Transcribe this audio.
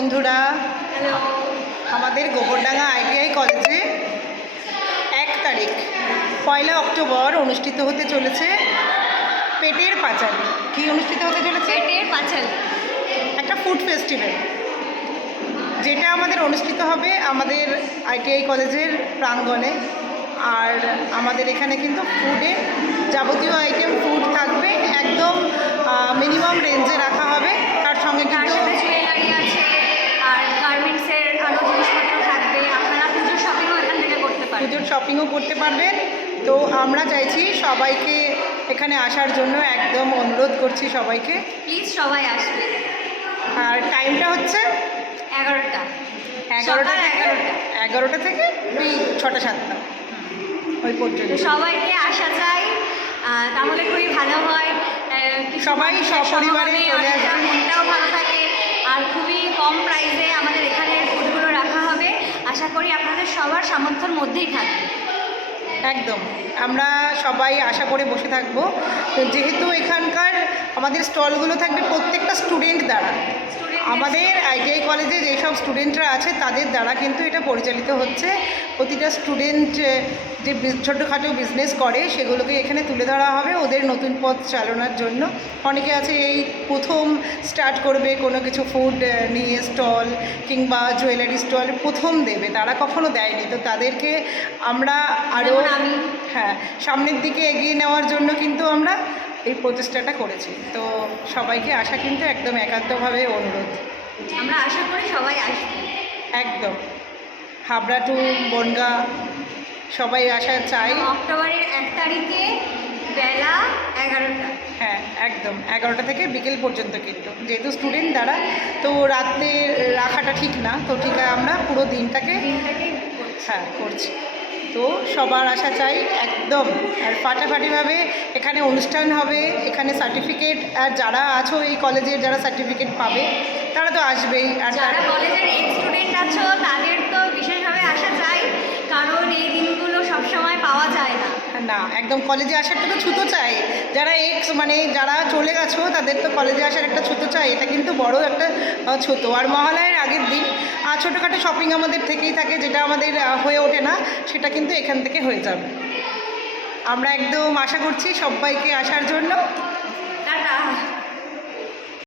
বন্ধুরা, হ্যালো। আমাদের গোবরডাঙ্গা আইটিআই কলেজে 1 তারিখ 1 অক্টোবর অনুষ্ঠিত হতে চলেছে পেটের পাঁচালী। কি অনুষ্ঠিত হতে চলেছে? পেটের পাঁচালী, একটা ফুড ফেস্টিভ্যাল, যেটা আমাদের অনুষ্ঠিত হবে আমাদের আইটিআই কলেজের প্রাঙ্গণে। আর আমাদের এখানে কিন্তু ফুডে যাবতীয় আইটেম ফুড থাকবে, একদম মিনিমাম রেঞ্জে রাখা হবে। তার সঙ্গে তার কিন্তু সাথে জুয়েলারি আছে আর গার্মেন্টসের আরও জিনিসপত্র থাকবে। আপনারা পুজোর শপিংও এখান থেকে করতে পারেন। পুজোর শপিংও করতে পারবেন। তো আমরা চাইছি সবাইকে এখানে আসার জন্য, একদম অনুরোধ করছি সবাইকে। প্লিজ সবাই আসবে। আর টাইমটা হচ্ছে 11টা, 11টা সকাল থেকে 11টা। 11টা থেকে ওই 6টা-7টা ওই পর্যন্ত। তো সবাইকে আসা চাই, তাহলে খুবই ভালো হয়। কিছু সবাই মানুষের সপরিবারে সমাগমে চলে অনেকটা আসবেন। মনটাও ভালো থাকে আর খুবই কম প্রাইসে আমাদের এখানে ফুডগুলো রাখা হবে। আশা করি আপনাদের সবার সামর্থ্যের মধ্যেই থাকবে। একদম, আমরা সবাই আশা করে বসে থাকবো। তো যেহেতু এখানকার আমাদের স্টলগুলো থাকবে প্রত্যেকটা স্টুডেন্ট দ্বারা, আমাদের আইটিআই কলেজে যেসব স্টুডেন্টরা আছে তাদের দ্বারা কিন্তু এটা পরিচালিত হচ্ছে। প্রতিটা স্টুডেন্ট যে ছোটোখাটো বিজনেস করে সেগুলোকে এখানে তুলে ধরা হবে ওদের নতুন পথ চালনার জন্য। অনেকে আছে এই প্রথম স্টার্ট করবে কোনো কিছু ফুড নিয়ে স্টল কিংবা জুয়েলারি স্টল প্রথম দেবে, তারা কখনো দেয়নি। তো তাদেরকে আমরা আরও আমি সামনের দিকে এগিয়ে নেওয়ার জন্য কিন্তু আমরা এই প্রচেষ্টাটা করেছি। তো সবাইকে আসা কিন্তু একদম একান্তভাবে অনুরোধ। আমরা আশা করি সবাই আসবে। একদম, হাবড়া টু বনগাঁ সবাই আসা চাই। অক্টোবরের 1 তারিখে বেলা 11টা। হ্যাঁ, একদম 11টা থেকে বিকেল পর্যন্ত। কিন্তু যেহেতু স্টুডেন্ট দ্বারা, তো রাতে রাখাটা ঠিক না, তো ঠিক আমরা পুরো দিনটাকে করছি। তো সবার আশা চাই একদম। আর ফাটাফাটিভাবে এখানে অনুষ্ঠান হবে, এখানে সার্টিফিকেট, আর যারা আছো এই কলেজের যারা সার্টিফিকেট পাবে তারা তো আসবেই। আর যারা কলেজের এক্স স্টুডেন্ট আছো তাদের তো বিশেষভাবে আসা চাই, কারণ এই দিনগুলো সবসময় পাওয়া যায় না। না, একদম কলেজে আসার তো ছুতো চাই। যারা যারা চলে গেছো তাদের তো কলেজে আসার একটা ছুতো চাই, এটা কিন্তু বড় একটা ছুতো। আর মহালয়ের আগের দিন ছোটোখাটো শপিং আমাদের থেকেই থাকে, যেটা আমাদের হয়ে ওঠে না, সেটা কিন্তু এখান থেকে হয়ে যাবে। আমরা একদম আশা করছি সবাইকে আসার জন্য।